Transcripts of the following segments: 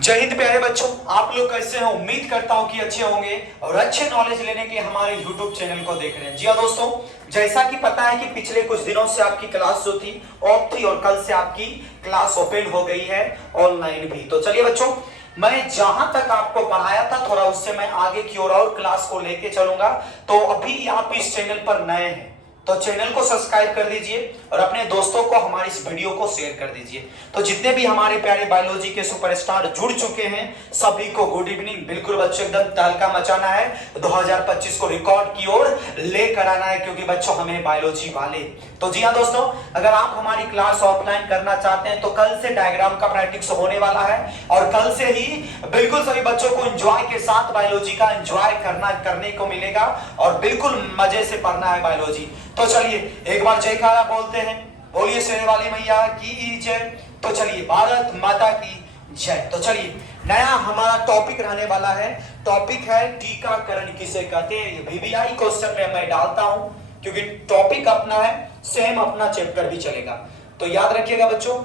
जय हिंद प्यारे बच्चों, आप लोग कैसे हैं? उम्मीद करता हूं कि अच्छे होंगे और अच्छे नॉलेज लेने के लिए हमारे YouTube चैनल को देख रहे हैं। जी हाँ दोस्तों, जैसा कि पता है कि पिछले कुछ दिनों से आपकी क्लास जो थी ऑफ थी और कल से आपकी क्लास ओपन हो गई है, ऑनलाइन भी। तो चलिए बच्चों, मैं जहां तक आपको पढ़ाया था थोड़ा उससे मैं आगे की ओर और क्लास को लेके चलूंगा। तो अभी आप इस चैनल पर नए हैं तो चैनल को सब्सक्राइब कर दीजिए और अपने दोस्तों को हमारी इस वीडियो को शेयर कर दीजिए। तो जितने भी हमारे प्यारे बायोलॉजी के सुपरस्टार जुड़ चुके हैं सभी को गुड इवनिंग। बिल्कुल बच्चों, एकदम तहलका मचाना है, 2025 को रिकॉर्ड की ओर लेकर आना है, क्योंकि बच्चों हमें बायोलॉजी वाले। तो जी हाँ दोस्तों, अगर आप हमारी क्लास ऑफलाइन करना चाहते हैं तो कल से डायग्राम का प्रैक्टिस होने वाला है और कल से ही बिल्कुल सभी बच्चों को एंजॉय के साथ बायोलॉजी का एंजॉय करने को मिलेगा और बिल्कुल मजे से पढ़ना है बायोलॉजी। तो चलिए एक बार जयकारा बोलते हैं, बोलिए शेर वाली मैया की जय। तो चलिए, भारत माता की जय। तो चलिए, नया हमारा टॉपिक रहने वाला है। टॉपिक है टीकाकरण किसे कहते हैं। ये VVI क्वेश्चन में मैं डालता हूं क्योंकि टॉपिक अपना है, सेम अपना चैप्टर भी चलेगा। तो याद रखिएगा बच्चों,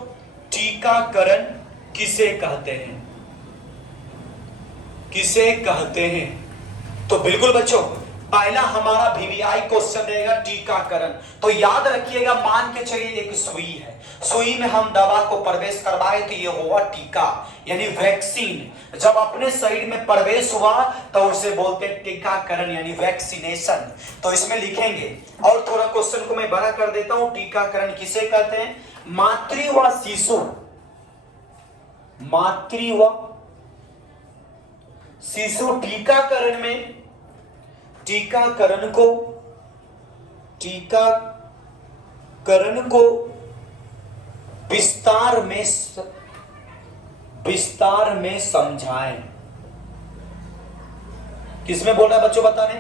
टीकाकरण किसे कहते हैं, किसे कहते हैं। तो बिल्कुल बच्चों, पहला हमारा VVI क्वेश्चन रहेगा टीकाकरण। तो याद रखिएगा, मान के चलिए एक सुई है, सुई में हम दवा को प्रवेश करवाए तो ये हुआ टीका यानी वैक्सीन। जब अपने शरीर में प्रवेश हुआ तो उसे बोलते हैं टीकाकरण यानी वैक्सीनेशन। तो इसमें लिखेंगे और थोड़ा क्वेश्चन को मैं बड़ा कर देता हूं। टीकाकरण किसे कहते हैं? मातृ व शिशु, मातृ व शिशु टीकाकरण में टीकाकरण को विस्तार में समझाएं। किसमें बोल रहा है बच्चों, बताने?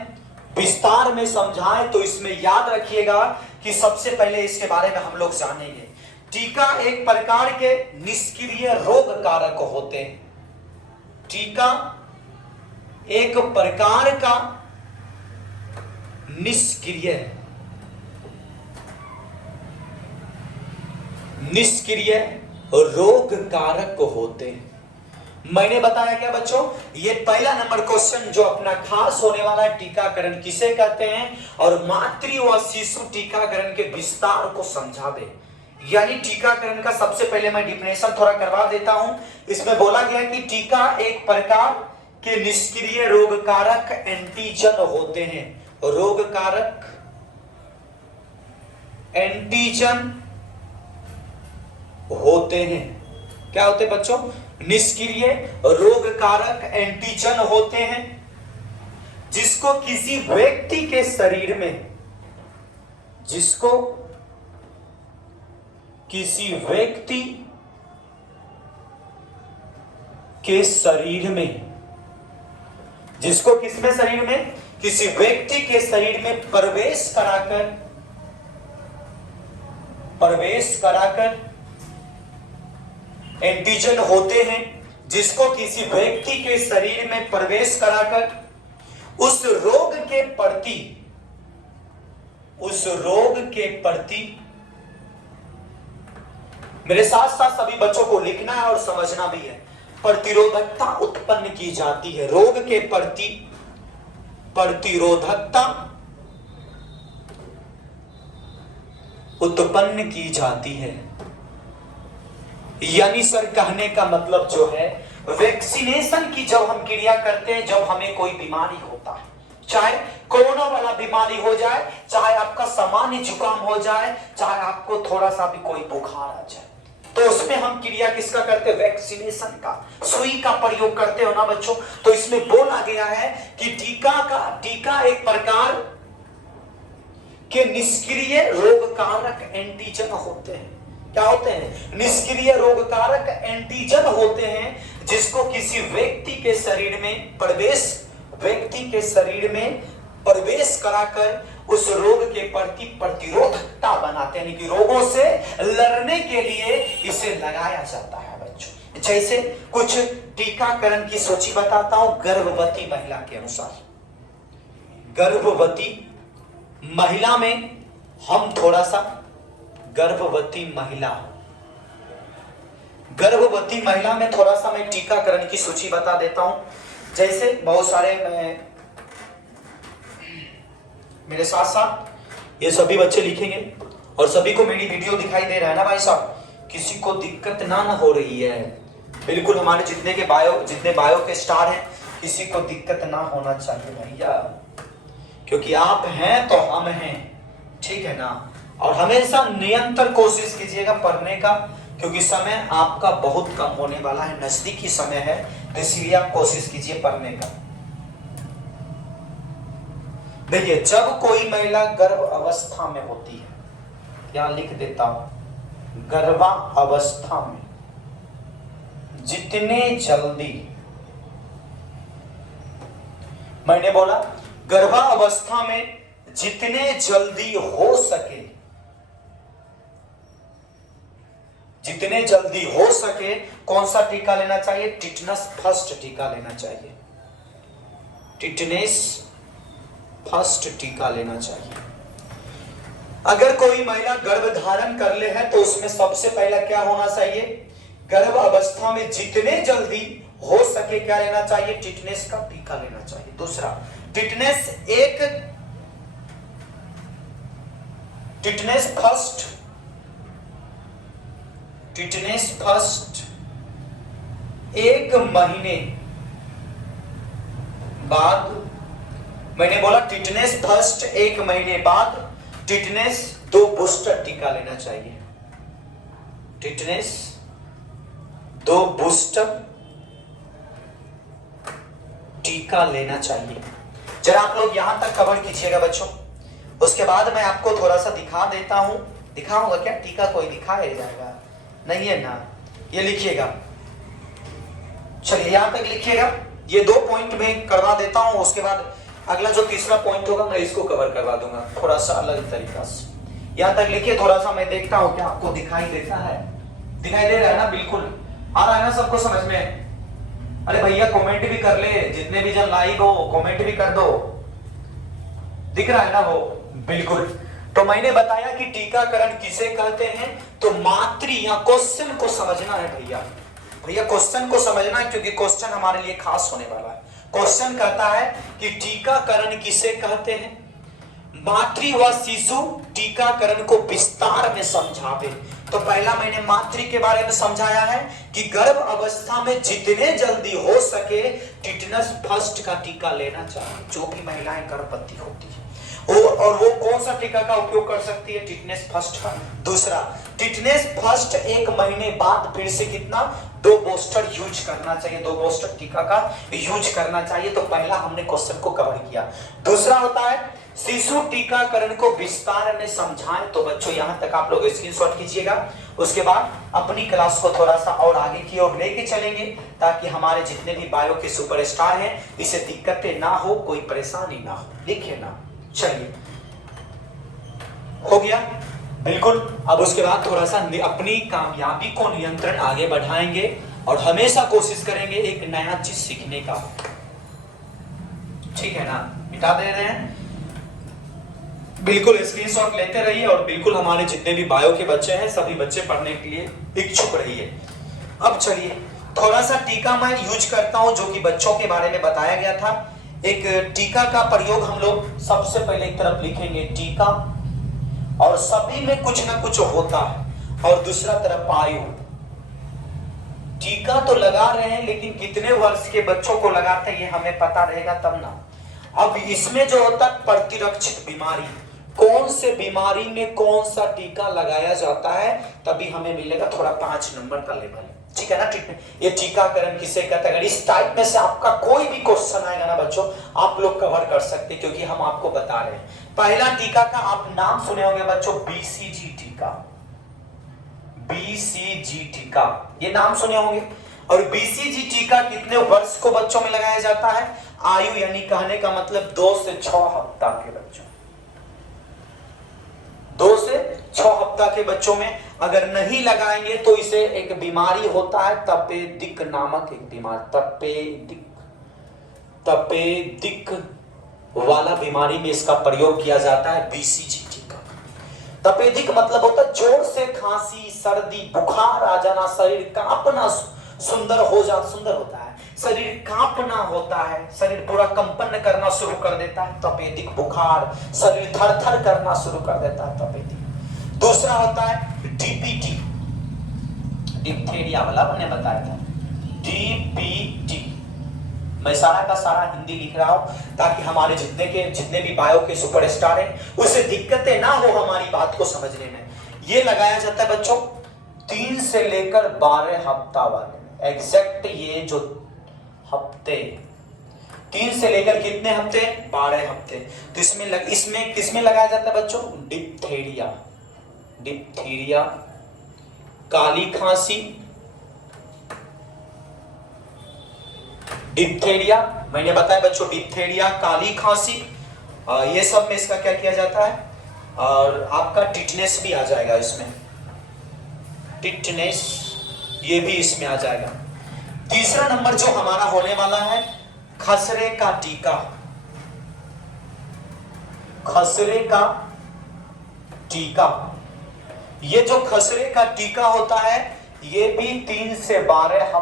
विस्तार में समझाएं। तो इसमें याद रखिएगा कि सबसे पहले इसके बारे में हम लोग जानेंगे। टीका एक प्रकार के निष्क्रिय रोग कारक होते हैं। टीका एक प्रकार का निष्क्रिय रोग कारक होते हैं। मैंने बताया क्या बच्चों, ये पहला नंबर क्वेश्चन जो अपना खास होने वाला है, टीकाकरण किसे कहते हैं और मातृ व शिशु टीकाकरण के विस्तार को समझावे। यानी टीकाकरण का सबसे पहले मैं डिफिनेशन थोड़ा करवा देता हूं। इसमें बोला गया कि टीका एक प्रकार के निष्क्रिय रोग कारक एंटीजन होते हैं। रोग कारक एंटीजन होते हैं। क्या होते हैं बच्चों? निष्क्रिय रोग कारक एंटीजन होते हैं, जिसको किसी व्यक्ति के शरीर में, जिसको किसी व्यक्ति के शरीर में, जिसको किसमें शरीर में, किसी व्यक्ति के शरीर में प्रवेश कराकर एंटीजन होते हैं, जिसको किसी व्यक्ति के शरीर में प्रवेश कराकर उस रोग के प्रति मेरे साथ साथ सभी बच्चों को लिखना है और समझना भी है, प्रतिरोधकता उत्पन्न की जाती है। रोग के प्रति प्रतिरोधकता उत्पन्न की जाती है। यानी सर कहने का मतलब जो है, वैक्सीनेशन की जब हम क्रिया करते हैं, जब हमें कोई बीमारी होता है, चाहे कोरोना वाला बीमारी हो जाए, चाहे आपका सामान्य जुकाम हो जाए, चाहे आपको थोड़ा सा भी कोई बुखार आ जाए, तो उसमें हम क्रिया किसका करते हैं? वैक्सीनेशन का, सुई का प्रयोग करते हो ना बच्चों। तो इसमें बोला गया है कि टीका एक प्रकार के निष्क्रिय रोग कारक एंटीजन होते हैं। क्या होते हैं? निष्क्रिय रोग कारक एंटीजन होते हैं, जिसको किसी व्यक्ति के शरीर में प्रवेश कराकर उस रोग के प्रति प्रतिरोधकता बनाते हैं, यानी कि रोगों से लड़ने के लिए इसे लगाया जाता है बच्चों। जैसे कुछ टीकाकरण की सूची बताता हूं। गर्भवती महिला के अनुसार, गर्भवती महिला में हम थोड़ा सा गर्भवती महिला गर्भवती महिला में थोड़ा सा मैं टीकाकरण की सूची बता देता हूं। जैसे बहुत सारे मेरे साथ साथ ये सभी बच्चे लिखेंगे और सभी को मेरी वीडियो दिखाई दे रहा है ना भाई साहब, किसी को दिक्कत ना हो रही है। बिल्कुल हमारे जितने बायो के स्टार हैं, किसी को दिक्कत ना होना चाहिए भैया, क्योंकि आप हैं तो हम हैं, ठीक है ना। और हमेशा निरंतर कोशिश कीजिएगा पढ़ने का, क्योंकि समय आपका बहुत कम होने वाला है, नजदीकी समय है, तो इसलिए आप कोशिश कीजिए पढ़ने का। देखिए, जब कोई महिला गर्भ अवस्था में होती है, क्या लिख देता हूं, गर्भावस्था में जितने जल्दी, मैंने बोला गर्भावस्था में जितने जल्दी हो सके, जितने जल्दी हो सके कौन सा टीका लेना चाहिए? टिटनस फर्स्ट टीका लेना चाहिए। टिटनेस फर्स्ट टीका लेना चाहिए। अगर कोई महिला गर्भ धारण कर ले है तो उसमें सबसे पहला क्या होना चाहिए? गर्भ अवस्था में जितने जल्दी हो सके क्या लेना चाहिए? टिटनेस का टीका लेना चाहिए। दूसरा, टिटनेस फर्स्ट एक महीने बाद, मैंने बोला टिटनेस फर्स्ट एक महीने बाद टिटनेस 2 बूस्टर टीका लेना चाहिए। टिटनेस 2 बूस्टर टीका लेना चाहिए। जरा आप लोग यहां तक कवर कीजिएगा बच्चों, उसके बाद मैं आपको थोड़ा सा दिखा देता हूं। दिखाऊंगा क्या? टीका कोई दिखाया जाएगा नहीं है ना, ये लिखिएगा। चलिए यहां तक लिखिएगा, ये 2 पॉइंट में करवा देता हूं, उसके बाद अगला जो तीसरा पॉइंट होगा मैं इसको कवर करवा दूंगा थोड़ा सा अलग तरीका से। यहां तक लिखिए, थोड़ा सा मैं देखता हूं क्या आपको दिखाई देता है। दिखाई दे रहा है ना? बिल्कुल आ रहा है ना सबको समझ में? अरे भैया कमेंट भी कर ले, जितने भी जन लाइव हो कमेंट भी कर दो। दिख रहा है ना वो? बिल्कुल। तो मैंने बताया कि टीकाकरण किसे कहते हैं, तो मातृ या क्वेश्चन को समझना है भैया। भैया क्वेश्चन को समझना है, क्योंकि क्वेश्चन हमारे लिए खास होने वाला है। क्वेश्चन कहता है कि टीकाकरण किसे कहते हैं? मातृ व शिशु टीकाकरण को विस्तार में समझावे। तो पहला मैंने मातृ के बारे में समझाया है कि गर्भ अवस्था में जितने जल्दी हो सके टिटनस फर्स्ट का टीका लेना चाहिए, जो भी महिलाएं गर्भवती होती है। और वो कौन सा टीका का उपयोग कर सकती है? टिटनेस फर्स्ट का। दूसरा, टिटनेस फर्स्ट एक महीने बाद फिर से कितना? 2 बूस्टर यूज करना चाहिए, 2 बूस्टर टीका का यूज करना चाहिए। तो पहला हमने क्वेश्चन को कवर किया। दूसरा होता है शिशु टीकाकरण को विस्तार में समझाएं। तो बच्चों यहां तक आप लोग स्क्रीनशॉट कीजिएगा, उसके बाद अपनी क्लास को थोड़ा सा और आगे की ओर लेके चलेंगे, ताकि हमारे जितने भी बायो के सुपरस्टार हैं इसे दिक्कतें ना हो, कोई परेशानी ना हो। लिखिए ना, चलिए हो गया बिल्कुल। अब उसके बाद थोड़ा सा अपनी कामयाबी को नियंत्रण आगे बढ़ाएंगे और हमेशा कोशिश करेंगे एक नया चीज सीखने का, ठीक है ना? मिटा दे रहे हैं, बिल्कुल स्क्रीनशॉट लेते रहिए और बिल्कुल हमारे जितने भी बायो के बच्चे हैं सभी बच्चे पढ़ने के लिए इच्छुक रहिए। अब चलिए थोड़ा सा टीका मैं यूज करता हूं, जो कि बच्चों के बारे में बताया गया था। एक टीका का प्रयोग हम लोग सबसे पहले एक तरफ लिखेंगे टीका, और सभी में कुछ ना कुछ होता है, और दूसरा तरफ आयु। टीका तो लगा रहे हैं, लेकिन कितने वर्ष के बच्चों को लगाते हैं ये हमें पता रहेगा तब ना। अब इसमें जो होता है प्रतिरक्षित बीमारी, कौन से बीमारी में कौन सा टीका लगाया जाता है, तभी हमें मिलेगा थोड़ा 5 नंबर का लेवल, ठीक है ना? ये टीकाकरण किसे कहते हैं? अगर इस टाइप में से आपका कोई भी क्वेश्चन आएगा ना बच्चों, आप लोग कवर कर सकते हैं, क्योंकि हम आपको बता रहे हैं। पहला टीका का आप नाम सुने होंगे बच्चों, बीसीजी टीका। बीसीजी टीका ये नाम सुने होंगे। और बीसीजी टीका कितने वर्ष को बच्चों में लगाया जाता है? आयु, यानी कहने का मतलब 2 से 6 हफ्ता के बच्चों, 2 से 6 हफ्ता के बच्चों में। अगर नहीं लगाएंगे तो इसे एक बीमारी होता है तपेदिक नामक एक बीमारी, तपेदिक वाला बीमारी में इसका प्रयोग किया जाता है बीसीजी टीका। तपेदिक मतलब होता है जोर से खांसी, सर्दी, बुखार आ जाना, शरीर कांपना, सुंदर होता है, शरीर कांपना होता है, शरीर पूरा कंपन करना शुरू कर देता है, तपेदिक बुखार, शरीर थर थर करना शुरू कर देता है, तपेदिक। दूसरा होता है डीपीटी, डिप्थेरिया वाला मैंने बताया था, डीपीटी। मैं सारा का सारा हिंदी लिख रहा हूं ताकि हमारे जितने भी बायो के सुपरस्टार हैं उसे दिक्कतें ना हो हमारी बात को समझने में। ये लगाया जाता है बच्चों 3 से लेकर 12 हफ्ता वाले, एग्जैक्ट ये जो हफ्ते 3 से लेकर कितने हफ्ते, 12 हफ्ते। तो इसमें किसमें लगाया जाता है बच्चों, डिप्थेरिया, डिप्थीरिया, काली खांसी, डिप्थेरिया, मैंने बताया बच्चों डिप्थेरिया, काली खांसी, ये सब में इसका क्या किया जाता है, और आपका टिटनेस भी आ जाएगा इसमें, टिटनेस ये भी इसमें आ जाएगा। तीसरा नंबर जो हमारा होने वाला है खसरे का टीका, खसरे का टीका। ये जो खसरे का टीका होता है ये भी 3 से 12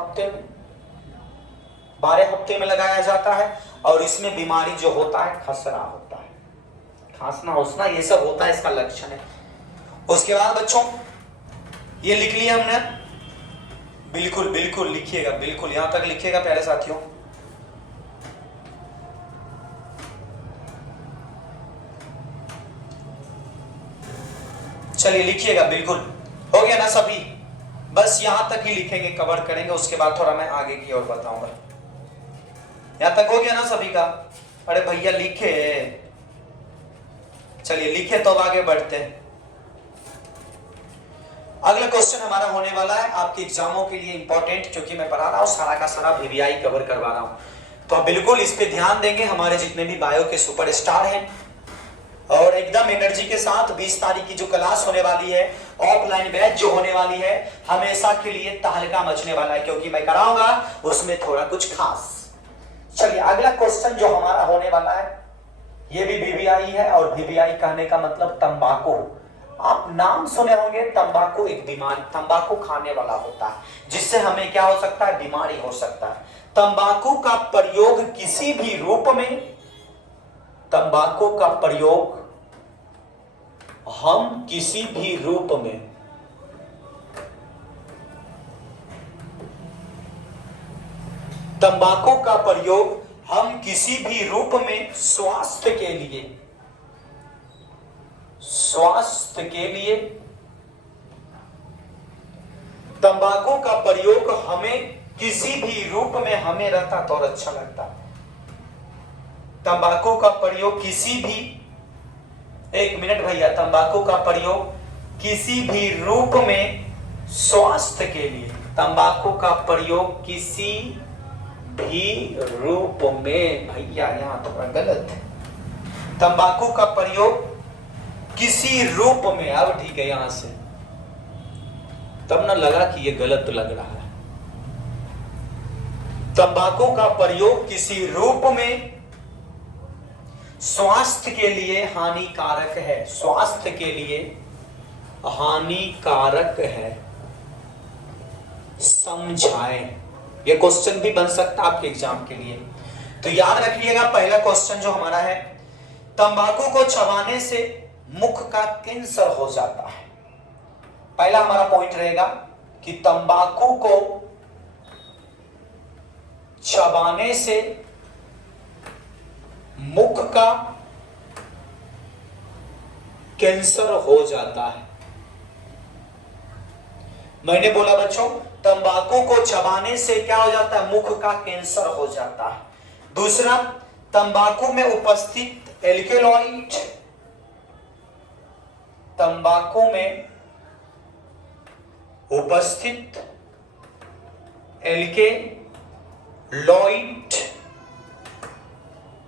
हफ्ते में लगाया जाता है, और इसमें बीमारी जो होता है खसरा होता है, खांसना उठना ये सब होता है, इसका लक्षण है। उसके बाद बच्चों ये लिख लिया हमने, बिल्कुल बिल्कुल लिखिएगा, बिल्कुल यहां तक लिखिएगा प्यारे साथियों। चलिए लिखिएगा, बिल्कुल हो गया ना सभी, बस यहां तक ही लिखेंगे, कवर करेंगे, उसके बाद थोड़ा मैं आगे की ओर बताऊंगा। यहां तक हो गया ना सभी का? अरे भैया लिखे, चलिए लिखे तो आगे बढ़ते हैं। अगला क्वेश्चन हमारा होने वाला है आपके एग्जामों के लिए इंपॉर्टेंट, क्योंकि मैं पढ़ा रहा हूं सारा का सारा वीवीआई कवर करवा रहा हूं, तो आप बिल्कुल इस पे ध्यान देंगे। हमारे जितने भी बायो के सुपरस्टार हैं और एकदम एनर्जी के साथ 20 तारीख की जो क्लास होने वाली है, ऑफलाइन बैच जो होने वाली है, हमेशा के लिए तहलका मचने वाला है, क्योंकि मैं कराऊंगा उसमें थोड़ा कुछ खास। चलिए अगला क्वेश्चन जो हमारा होने वाला है ये भी वीवीआई है, और वीवीआई कहने का मतलब तंबाकू। आप नाम सुने होंगे, तंबाकू एक बीमारी, तंबाकू खाने वाला होता है जिससे हमें क्या हो सकता है, बीमारी हो सकता है। तंबाकू का प्रयोग किसी भी रूप में, तंबाकू का प्रयोग हम किसी भी रूप में, तंबाकू का प्रयोग हम किसी भी रूप में स्वास्थ्य के लिए, स्वास्थ्य के लिए, तंबाकू का प्रयोग हमें किसी भी रूप में, हमें रहता तो और अच्छा लगता, तंबाकू का प्रयोग किसी भी, एक मिनट भैया, तंबाकू का प्रयोग किसी भी रूप में स्वास्थ्य के लिए, तंबाकू का प्रयोग किसी भी रूप में, भैया यहां थोड़ा गलत है, तंबाकू का प्रयोग किसी रूप में, अब ठीक है यहां से, तब ना लगा कि ये गलत लग रहा है। तंबाकू का प्रयोग किसी रूप में स्वास्थ्य के लिए हानिकारक है, स्वास्थ्य के लिए हानिकारक है, समझाएं। ये क्वेश्चन भी बन सकता है आपके एग्जाम के लिए, तो याद रखिएगा। पहला क्वेश्चन जो हमारा है, तंबाकू को चबाने से मुख का कैंसर हो जाता है। पहला हमारा पॉइंट रहेगा कि तंबाकू को चबाने से मुख का कैंसर हो जाता है। मैंने बोला बच्चों, तंबाकू को चबाने से क्या हो जाता है, मुख का कैंसर हो जाता है। दूसरा, तंबाकू में उपस्थित एल्केलॉइड, तंबाकू में उपस्थित एल्केलॉइड,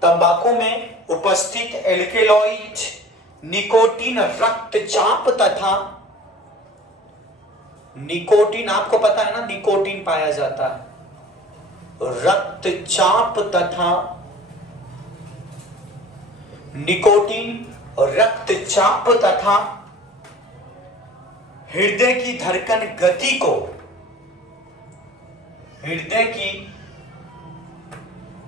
तंबाकू में उपस्थित एल्केलॉइड निकोटीन रक्तचाप तथा, निकोटीन आपको पता है ना, निकोटीन पाया जाता है, रक्तचाप तथा, निकोटीन रक्तचाप तथा हृदय की धड़कन गति को, हृदय की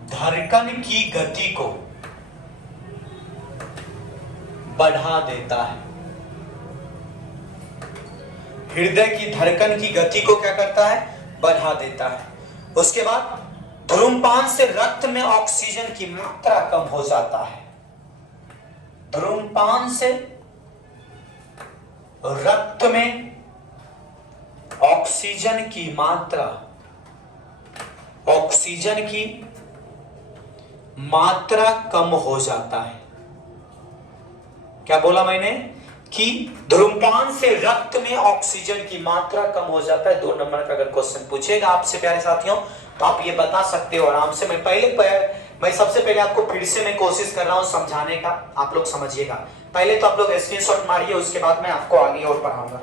धड़कन की गति को बढ़ा देता है। हृदय की धड़कन की गति को क्या करता है? बढ़ा देता है। उसके बाद धूम्रपान से रक्त में ऑक्सीजन की मात्रा कम हो जाता है। धूम्रपान से रक्त में ऑक्सीजन की मात्रा, ऑक्सीजन की मात्रा कम हो जाता है। क्या बोला मैंने? कि धूम्रपान से रक्त में ऑक्सीजन की मात्रा कम हो जाता है। 2 नंबर का अगर क्वेश्चन पूछेगा आपसे प्यारे साथियों तो आप ये बता सकते हो आराम से। मैं सबसे पहले आपको फिर से मैं कोशिश कर रहा हूं समझाने का, आप लोग समझिएगा। पहले तो आप लोग स्क्रीनशॉट मारिए, उसके बाद मैं आपको आगे और पढ़ाऊंगा।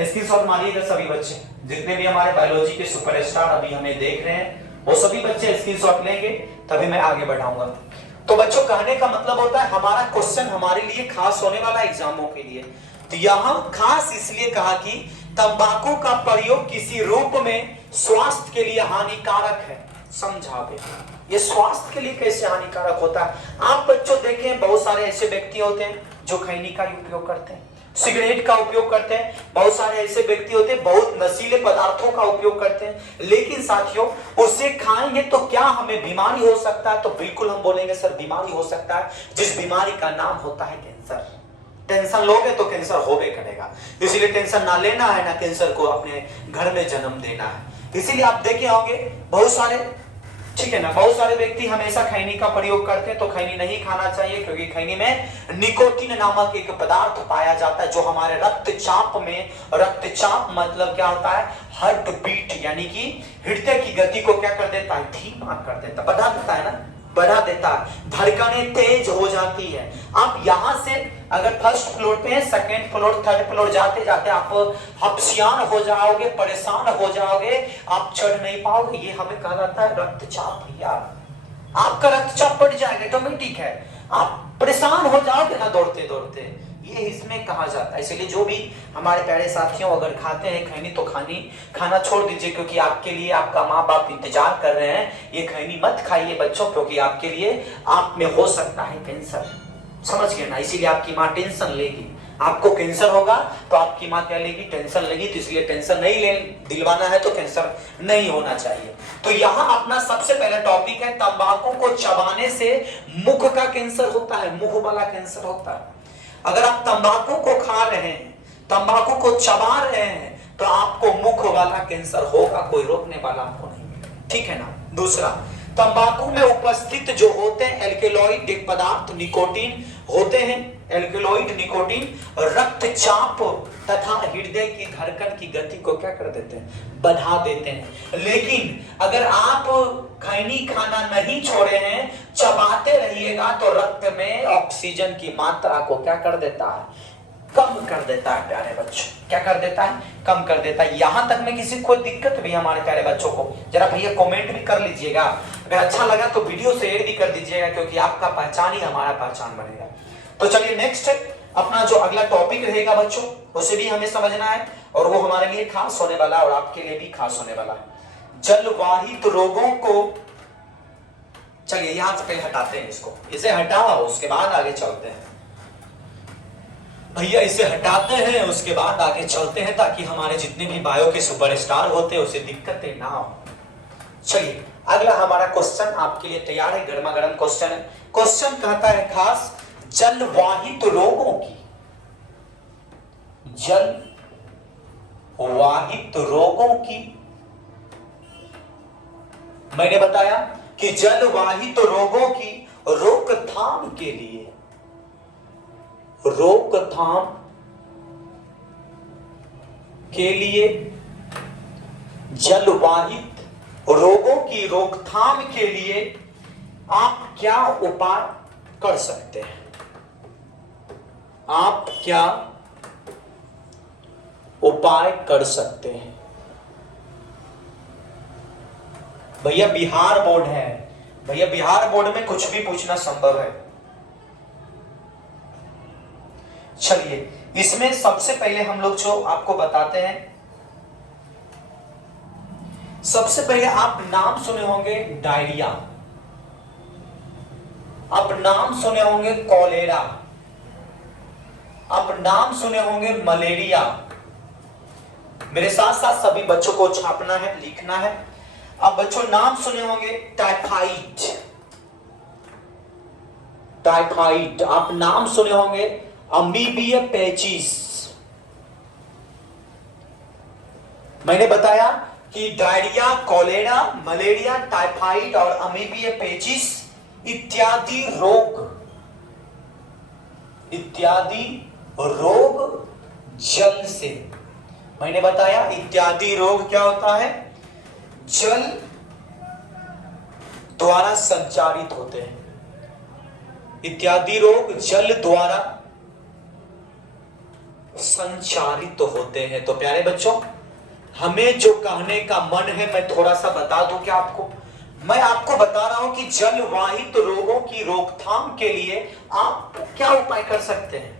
स्क्रीनशॉट मारिएगा सभी बच्चे, जितने भी हमारे बायोलॉजी के सुपरस्टार अभी हमें देख रहे हैं वो सभी बच्चे स्क्रीनशॉट लेंगे, तभी मैं आगे बढ़ाऊंगा। तो बच्चों कहने का मतलब होता है हमारा क्वेश्चन हमारे लिए खास होने वाला एग्जामों के लिए। तो यहां खास इसलिए कहा कि तंबाकू का प्रयोग किसी रूप में स्वास्थ्य के लिए हानिकारक है। समझावे ये स्वास्थ्य के लिए कैसे हानिकारक होता है। आप बच्चों देखें बहुत सारे ऐसे व्यक्ति होते हैं जो खैनी का उपयोग करते हैं, सिगरेट का उपयोग करते हैं, बहुत सारे ऐसे व्यक्ति होते हैं बहुत नशीले पदार्थों का उपयोग करते हैं। लेकिन साथियों उसे खाएंगे तो क्या हमें बीमारी हो सकता है? तो बिल्कुल हम बोलेंगे सर बीमारी हो सकता है, जिस बीमारी का नाम होता है कैंसर। टेंशन लोगे तो कैंसर होवे करेगा, इसीलिए टेंशन ना लेना है, ना कैंसर को अपने घर में जन्म देना है। इसीलिए आप देखे होंगे बहुत सारे, ठीक है ना, बहुत सारे व्यक्ति हमेशा खैनी का प्रयोग करते हैं। तो खैनी नहीं खाना चाहिए क्योंकि खैनी में निकोटीन नामक एक पदार्थ पाया जाता है जो हमारे रक्तचाप में, रक्तचाप मतलब क्या होता है? हार्ट बीट, यानी कि हृदय की गति को क्या कर देता है? धीमा कर देता, बढ़ा देता है ना, बढ़ा देता है, धड़कनें तेज हो जाती है। आप यहां से अगर फर्स्ट फ्लोर पे, सेकंड फ्लोर, थर्ड फ्लोर जाते जाते आप हफ्सियान हो जाओगे, परेशान हो जाओगे, आप चढ़ नहीं पाओगे। ये हमें कहा जाता है रक्तचाप। भैया आपका रक्तचाप बढ़ जाएगा, ऑटोमेटिक है, आप परेशान हो जाओगे ना दौड़ते दौड़ते, ये इसमें कहा जाता है। इसलिए जो भी हमारे प्यारे साथियों अगर खाते हैं खैनी तो खाना छोड़ दीजिए, क्योंकि आपके लिए आपका माँ बाप इंतजार कर रहे हैं। ये खैनी मत खाइए बच्चों, क्योंकि आपके लिए आप में हो सकता है कैंसर। समझ गए ना? इसीलिए आपकी माँ टेंशन लेगी, आपको कैंसर होगा तो आपकी माँ क्या लेगी? टेंशन लेगी। तो इसलिए टेंशन नहीं ले दिलवाना है तो कैंसर नहीं होना चाहिए। तो यहाँ अपना सबसे पहला टॉपिक है तंबाकू को चबाने से मुख का कैंसर होता है, मुंह वाला कैंसर होता है। अगर आप तंबाकू को खा रहे हैं, तंबाकू को चबा रहे हैं तो आपको मुख वाला कैंसर होगा, कोई रोकने वाला आपको नहीं मिलेगा, ठीक है ना। दूसरा, तंबाकू में उपस्थित जो होते हैं एल्केलॉइड एक पदार्थ निकोटीन होते हैं। एल्केलॉइड निकोटीन रक्तचाप तथा हृदय की धड़कन की गति को क्या कर देते हैं? बढ़ा देते हैं। लेकिन अगर आप खैनी खाना नहीं छोड़े हैं, चबाते रहिएगा तो रक्त में ऑक्सीजन की मात्रा को क्या कर देता है? कम कर देता है प्यारे बच्चों। क्या कर देता है? कम कर देता है। यहां तक में किसी को दिक्कत भी हमारे प्यारे बच्चों को जरा भैया कमेंट भी कर लीजिएगा। अगर अच्छा लगा तो वीडियो शेयर भी कर दीजिएगा, क्योंकि आपका पहचान ही हमारा पहचान बनेगा। तो चलिए नेक्स्ट अपना जो अगला टॉपिक रहेगा बच्चों उसे भी हमें समझना है, और वो हमारे लिए खास होने वाला है और आपके लिए भी खास होने वाला है। जलवाहित रोगों को, चलिए यहां से पहले हटाते हैं इसको, इसे हटाओ उसके बाद आगे चलते हैं। भैया इसे हटाते हैं उसके बाद आगे चलते हैं, ताकि हमारे जितने भी बायो के सुपरस्टार होते हैं उसे दिक्कतें ना हो। चलिए अगला हमारा क्वेश्चन आपके लिए तैयार है, गर्मा गर्म क्वेश्चन है। क्वेश्चन कहता है खास जलवाहित रोगों की, जलवाहित रोगों की, मैंने बताया कि जलवाहित रोगों की रोकथाम के लिए, रोकथाम के लिए, जलवाहित रोगों की रोकथाम के लिए आप क्या उपाय कर सकते हैं? आप क्या उपाय कर सकते हैं? भैया बिहार बोर्ड है, भैया बिहार बोर्ड में कुछ भी पूछना संभव है। चलिए इसमें सबसे पहले हम लोग जो आपको बताते हैं, सबसे पहले आप नाम सुने होंगे डायरिया, आप नाम सुने होंगे कॉलेरा, आप नाम सुने होंगे मलेरिया। मेरे साथ साथ सभी बच्चों को छापना है, लिखना है। अब बच्चों नाम सुने होंगे टाइफाइड, टाइफाइड। आप नाम सुने होंगे अमीबिया पेचिस। मैंने बताया कि डायरिया, कॉलेरा, मलेरिया, टाइफाइड और अमीबिया पेचिस इत्यादि रोग जल से, मैंने बताया इत्यादि रोग क्या होता है, जल द्वारा संचारित होते हैं। इत्यादि रोग जल द्वारा संचारित होते हैं। तो प्यारे बच्चों, हमें जो कहने का मन है मैं थोड़ा सा बता दूं क्या आपको। मैं आपको बता रहा हूं कि जलवाहित रोगों की रोकथाम के लिए आप क्या उपाय कर सकते हैं।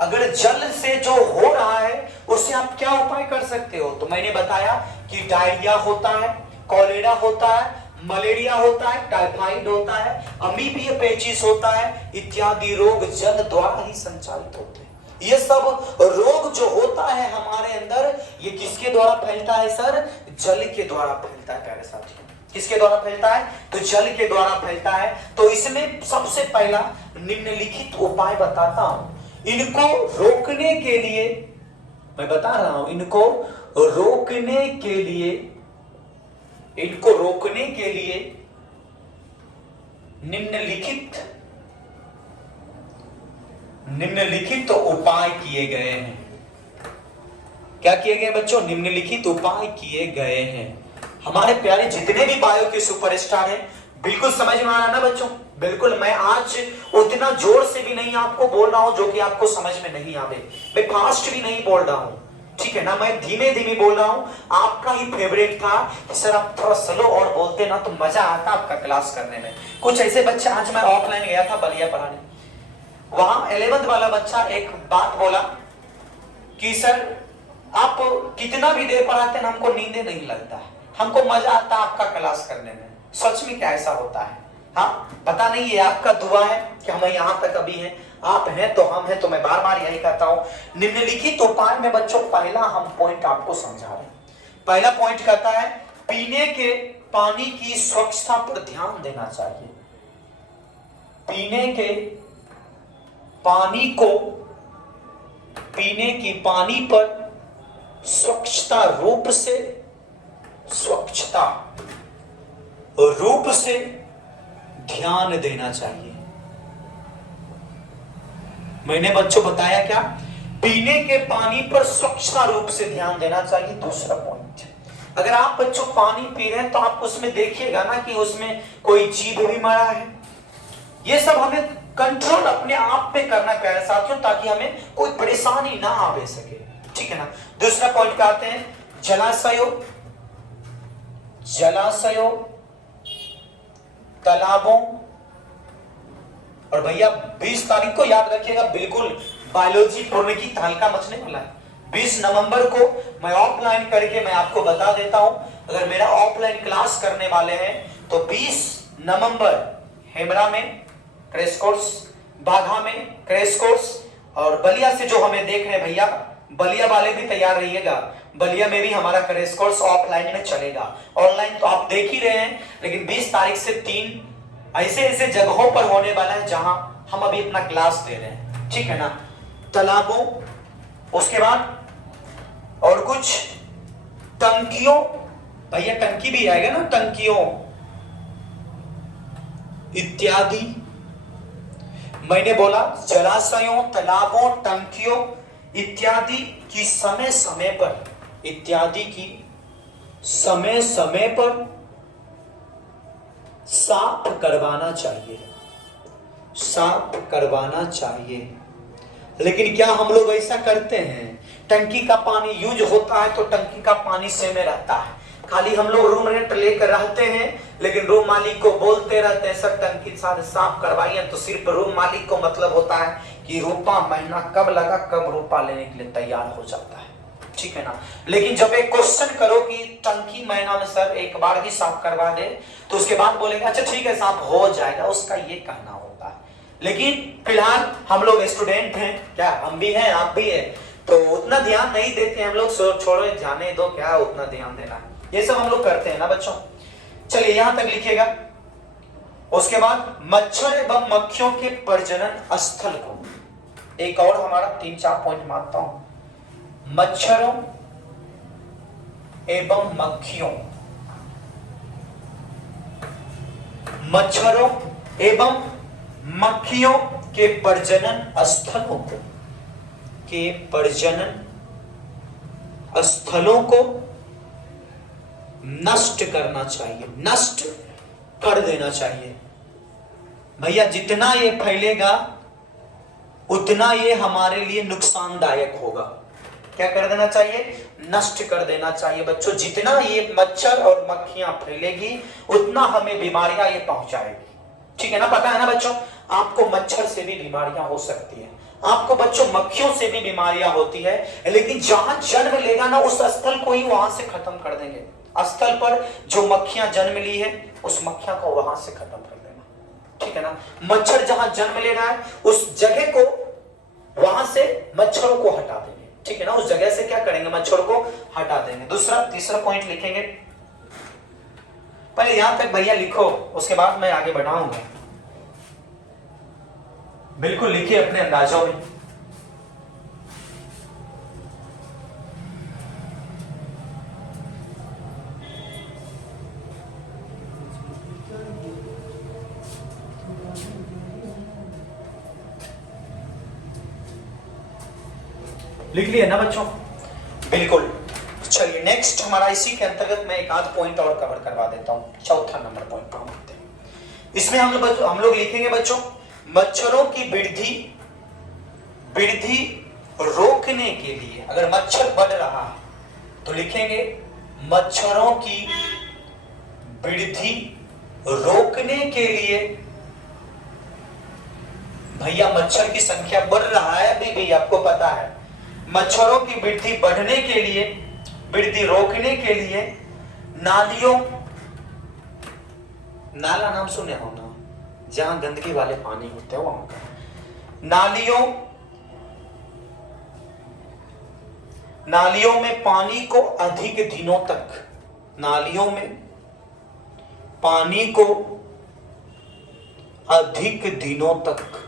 अगर जल से जो हो रहा है उससे आप क्या उपाय कर सकते हो। तो मैंने बताया कि डायरिया होता है, कॉलेरा होता है, मलेरिया होता है, टाइफाइड होता है, अमीबिया पेचिस होता है, इत्यादि रोग जल द्वारा ही संचालित होते हैं। ये सब रोग जो होता है हमारे अंदर, ये किसके द्वारा फैलता है सर, जल के द्वारा फैलता है। प्यारे साथियों, किसके द्वारा फैलता है, तो जल के द्वारा फैलता है। तो इसमें सबसे पहला निम्नलिखित उपाय बताता हूं। इनको रोकने के लिए मैं बता रहा हूं, इनको रोकने के लिए निम्नलिखित उपाय किए गए हैं। क्या किए गए बच्चों, निम्नलिखित उपाय किए गए हैं। हमारे प्यारे जितने भी बायो के सुपरस्टार हैं, बिल्कुल समझ में आ रहा है ना बच्चों। बिल्कुल, मैं आज उतना जोर से भी नहीं आपको बोल रहा हूं जो कि आपको समझ में नहीं आवे। मैं फास्ट भी नहीं बोल रहा हूं, ठीक है ना, मैं धीमे धीमे बोल रहा हूं। आपका ही फेवरेट था कि सर आप थोड़ा स्लो और बोलते ना तो मजा आता आपका क्लास करने में। कुछ ऐसे बच्चे, आज मैं ऑफलाइन गया था बलिया पढ़ाने, वहां 11th वाला बच्चा एक बात बोला कि सर आप कितना भी देर पढ़ाते हैं हमको नींद नहीं लगता है, हमको मजा आता आपका क्लास करने में। सच में क्या ऐसा होता है? हाँ, पता नहीं, ये आपका दुआ है कि हम यहाँ तक अभी हैं, आप हैं तो हम हैं। तो मैं बार बार यही कहता हूं, निम्नलिखित उपाय में बच्चों पहला हम पॉइंट आपको समझा रहे हैं। पहला पॉइंट कहता है पीने के पानी की स्वच्छता पर ध्यान देना चाहिए। पीने की पानी पर स्वच्छता रूप से ध्यान देना चाहिए। मैंने बच्चों बताया क्या, पीने के पानी पर स्वच्छता रूप से ध्यान देना चाहिए। दूसरा पॉइंट, अगर आप बच्चों पानी पी रहे हैं तो आप उसमें देखिएगा ना कि उसमें कोई जीव भी मरा है। ये सब हमें कंट्रोल अपने आप पे करना है प्यारे साथियों, ताकि हमें कोई परेशानी ना आवे सके, ठीक है ना। दूसरा पॉइंट पे आते हैं, जलाशयों, तालाबों, और भैया 20 तारीख को याद रखिएगा, बिल्कुल बायोलॉजी पढ़ने की हल्का मचने वाला है। 20 नवंबर को मैं ऑफलाइन करके मैं आपको बता देता हूं, अगर मेरा ऑफलाइन क्लास करने वाले हैं तो 20 नवंबर हेमरा में क्रैश कोर्स, बाघा में क्रैश कोर्स, और बलिया से जो हमें देख रहे हैं भैया, बलिया वाले भी तैयार रहिएगा। बलिया में भी हमारा क्रैश कोर्स ऑफलाइन में चलेगा। ऑनलाइन तो आप देख ही रहे हैं, लेकिन 20 तारीख से 3 ऐसे जगहों पर होने वाला है जहां हम अभी अपना क्लास दे रहे हैं, ठीक है ना। तालाबों, उसके बाद और कुछ टंकियों, भैया टंकी भी आएगा ना, टंकियों इत्यादि। मैंने बोला जलाशयों, तालाबों, टंकियों इत्यादि की समय समय पर साफ करवाना चाहिए। लेकिन क्या हम लोग ऐसा करते हैं? टंकी का पानी यूज होता है तो टंकी का पानी सेम रहता है, खाली हम लोग रूम रेंट लेकर रहते हैं, लेकिन रूम मालिक को बोलते रहते हैं सर टंकी साथ साफ करवाइए। तो सिर्फ रूम मालिक को मतलब होता है कि रोपा महीना कब लगा, कब रोपा लेने के लिए तैयार हो जाता है, ठीक है ना। लेकिन जब एक क्वेश्चन करो कि टंकी महीना में सर एक बार ही साफ करवा दे, तो उसके बाद बोलेगा अच्छा ठीक है साफ हो जाएगा, उसका ये कहना होता है। लेकिन फिलहाल हम लोग स्टूडेंट हैं, क्या हम भी हैं आप भी हैं, तो उतना ध्यान नहीं देते हम लोग, छोड़ो जाने दो, क्या उतना ध्यान देना, ये सब हम लोग करते हैं ना बच्चों। चलिए यहां तक लिखिएगा। उसके बाद मच्छर एवं मक्खियों के प्रजनन स्थल को, एक और हमारा 3-4 पॉइंट मानता हूं, मच्छरों एवं मक्खियों, मच्छरों एवं मक्खियों के प्रजनन स्थलों को, के प्रजनन स्थलों को नष्ट करना चाहिए, नष्ट कर देना चाहिए। भैया जितना ये फैलेगा उतना ये हमारे लिए नुकसानदायक होगा। क्या कर देना चाहिए, नष्ट कर देना चाहिए बच्चों। जितना ये मच्छर और मक्खियां फैलेगी उतना हमें बीमारियां ये पहुंचाएगी, ठीक है ना। पता है ना बच्चों, आपको मच्छर से भी बीमारियां हो सकती है, आपको बच्चों मक्खियों से भी बीमारियां होती है, लेकिन जहां जन्म लेगा ना उस स्थल को ही वहां से खत्म कर देंगे। स्थल पर जो मक्खियां जन्म ली है उस मक्खियां को वहां से खत्म कर देना, ठीक है ना। मच्छर जहां जन्म ले रहा है उस जगह को, वहां से मच्छरों को हटा देंगे, ठीक है ना। उस जगह से क्या करेंगे, मच्छरों को हटा देंगे। तीसरा पॉइंट लिखेंगे, पहले यहां तक भैया लिखो, उसके बाद मैं आगे बढ़ाऊंगा। बिल्कुल लिखिए अपने अंदाजों में। लिख लिए ना बच्चों, बिल्कुल। चलिए नेक्स्ट हमारा इसी के अंतर्गत मैं एक आध पॉइंट और कवर करवा देता हूं। चौथा नंबर पॉइंट पर हम आते हैं। इसमें हम लोग लिखेंगे बच्चों, मच्छरों की वृद्धि रोकने के लिए, अगर मच्छर बढ़ रहा है तो लिखेंगे मच्छरों की वृद्धि रोकने के लिए। भैया मच्छर की संख्या बढ़ रहा है अभी भी, आपको पता है। मच्छरों की वृद्धि बढ़ने के लिए, वृद्धि रोकने के लिए नालियों, नाला नाम सुने हो ना, जहां गंदगी वाले पानी होते हैं वहां का, नालियों में पानी को अधिक दिनों तक, नालियों में पानी को अधिक दिनों तक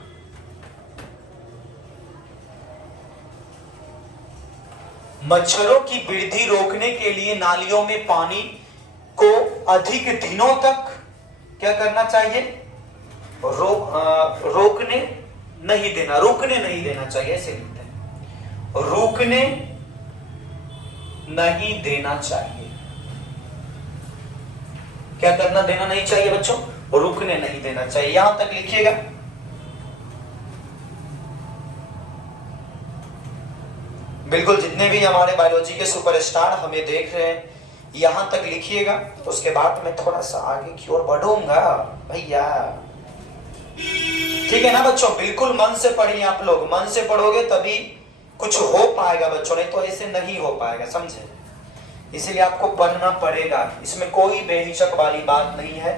मच्छरों की वृद्धि रोकने के लिए नालियों में पानी को अधिक दिनों तक क्या करना चाहिए, रोकने नहीं देना चाहिए, ऐसे लिखते हैं, रोकने नहीं देना चाहिए। क्या करना देना नहीं चाहिए बच्चों, रुकने नहीं देना चाहिए। यहां तक लिखिएगा। बिल्कुल, जितने भी हमारे बायोलॉजी के सुपरस्टार हमें देख रहे हैं यहां तक लिखिएगा, उसके बाद मैं थोड़ा सा आगे की ओर बढ़ूंगा भैया, ठीक है ना बच्चों। बिल्कुल मन से पढ़िए आप लोग, मन से पढ़ोगे तभी कुछ हो पाएगा बच्चों, नहीं तो ऐसे नहीं हो पाएगा, समझे। इसीलिए आपको पढ़ना पड़ेगा, इसमें कोई बेहिचक वाली बात नहीं है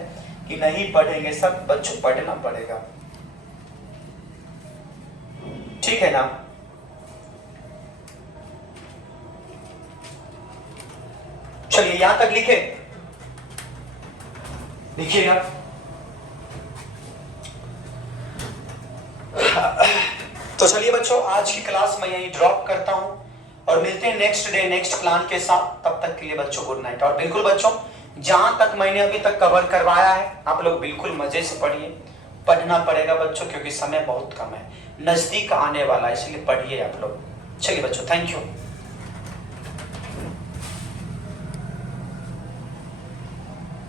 कि नहीं पढ़ेंगे, सब बच्चों पढ़ना पड़ेगा, ठीक है ना। चलिए यहां तक लिखिएगा। तो चलिए बच्चों, आज की क्लास मैं यहीं ड्रॉप करता हूं और मिलते हैं नेक्स्ट डे नेक्स्ट प्लान के साथ। तब तक के लिए बच्चों गुड नाइट। और बिल्कुल बच्चों, जहां तक मैंने अभी तक कवर करवाया है आप लोग बिल्कुल मजे से पढ़िए, पढ़ना पड़ेगा बच्चों क्योंकि समय बहुत कम है, नजदीक आने वाला है, इसलिए पढ़िए आप लोग। चलिए बच्चों, थैंक यू।